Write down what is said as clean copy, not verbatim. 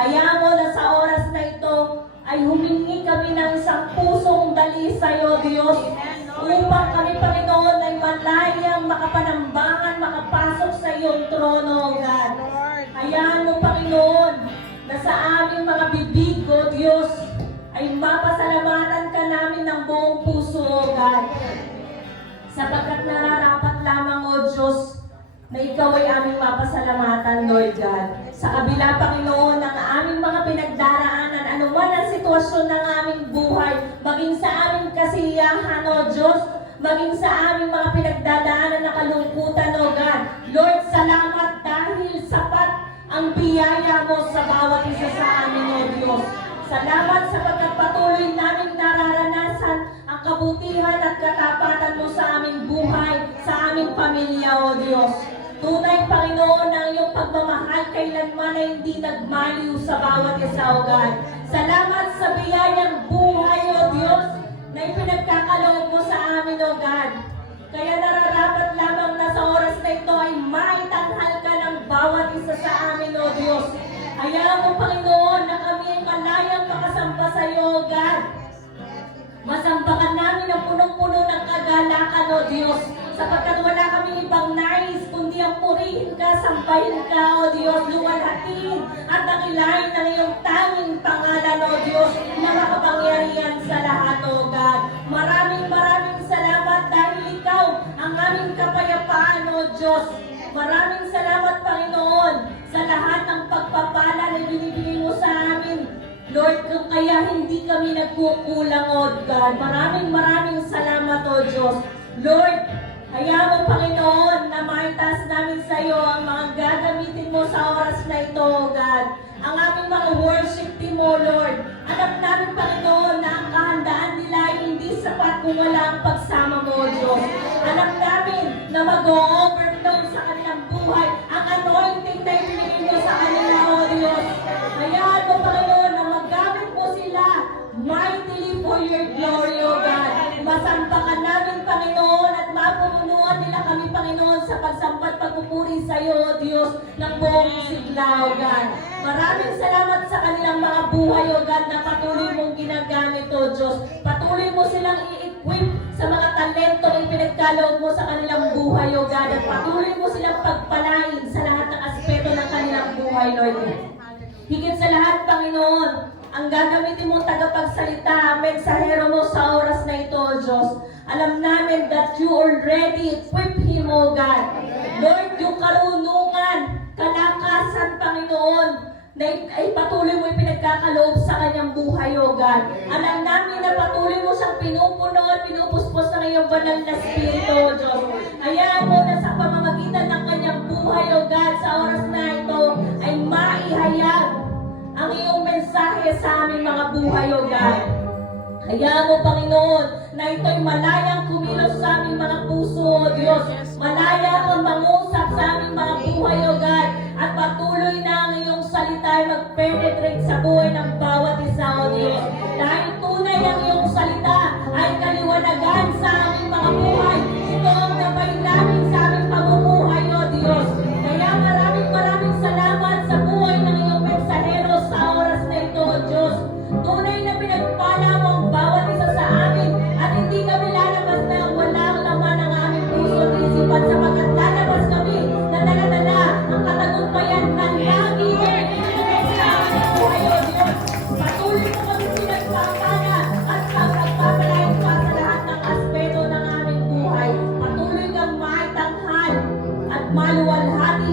Kaya mo na sa oras na ito ay humingi kami ng isang pusong dali sa iyo, Diyos, upang kami, Panginoon, ay malayang makapanambangan, makapasok sa iyong trono, God. Hayaan mo, Panginoon, na sa aming mga bibig, O Diyos, ay mapasalamatan ka namin ng buong puso, O God. Sapagkat nararapat lamang, O Diyos, na ikaw ay aming mapasalamatan, Lord God. Sa kabila, Panginoon, ng aming mga pinagdaraanan, anuman ang sitwasyon ng aming buhay, maging sa aming kasiyahan, O Diyos, maging sa aming mga pinagdadaanan na kalungkutan, O God. Lord, salamat dahil sapat ang biyaya mo sa bawat isa sa amin, O Diyos. Salamat sapagkat patuloy naming nararanasan ang kabutihan at katapatan mo sa aming buhay, sa aming pamilya, O Diyos. Tunay, Panginoon, ang iyong pagmamahal kailanman ay hindi nagmaliw sa bawat isa, O God. Salamat sa biyayang buhay, O Diyos, na ipinagkakaloob mo sa amin, O God. Kaya nararapat lamang na sa oras na ito ay maitanghal ka ng bawat isa sa amin, O Diyos. Hayaan mo, Panginoon, na kami ay malayang makasamba sa iyo, O God. Masambakan namin ang punong-puno ng kagalakan, O Diyos, sapagkat wala kami ibang nais kundi ang purihin ka, sambahin ka, O Diyos, luwalhatiin at dakilain ang iyong tanging pangalan, O Diyos, na makapangyarihan sa lahat, O God. Maraming salamat dahil ikaw ang aming kapayapaan, O Diyos. Maraming salamat, Panginoon, sa lahat ng pagpapala na binibigay mo sa amin. Lord, kung kaya hindi kami nagkukulang, O God. Maraming salamat, O Diyos. Lord, hayaan mo, Panginoon, na maitaas namin sa iyo ang mga gagamitin mo sa oras na ito, O God. Ang aming mga worship team, O Lord. Alam namin, Panginoon, na ang kahandaan nila ay hindi sapat kung wala ang pagsama mo, O Diyos. Alam namin na mag-o-overflow sa kanilang buhay ang anointing na ibinigay mo sa kanila, O Diyos. Hayaan mo, Panginoon, na magamit mo sila mightily for your glory, O God. Masampakan namin, Panginoon, at mapunuan nila kami, Panginoon, sa pagsampat, pagpupuri sa iyo, O Diyos, ng buong sigla, O God. Maraming salamat sa kanilang mga buhay, O God, na patuloy mong ginagamit, O Diyos. Patuloy mo silang i-equip sa mga talento na ipinagkaloob mo sa kanilang buhay, O God. At patuloy mo silang pagpalain sa lahat ng aspeto ng kanilang buhay, Lord. Higit sa lahat, Panginoon, ang gagamitin mong tagapagsalita, ang mensahero mo sa oras na ito, O Diyos. Alam namin that you already equip him, O God. Lord, yung karunungan, kalakasan, Panginoon, na ay patuloy mo ipinagkakaloob sa kanyang buhay, O God. Alam namin na patuloy mo siyang pinupuno at pinupuspos ng iyong banal na spirito, O Diyos. Hayaan mo na sa pamamagitan ng kanyang buhay, O God, sa oras na ito ay maihayag ang iyong mensahe sa aming mga buhay, O God. Hayaan mo, Panginoon, na ito'y malayang kumilos sa aming mga puso, O Diyos. Malaya kang mangusap sa aming mga buhay, O God. At patuloy na ang iyong salita ay mag-penetrate sa buhay ng bawat isa, O Diyos. Dahil tunay ang iyong salita ay kaliwanagan sa aming mga buhay. Ito ang nabay namin sa aming pamumuhay, O Diyos. Kaya maraming salamat sa buhay ng iyong mensahero sa oras na ito, O Diyos. Tunay na pinagpala mo ang bawat isa sa amin at hindi kami lalabas na walang laman ng aming puso at isipan sapagkat lalabas kami na dala-dala ang katagumpayan na lagi ay ibinigay sa aming buhay, O Diyos. Patuloy mo kami pinagpapala at pagpapalain pa sa lahat ng aspeto ng aming buhay. Patuloy kang maitanghal at maluwalhati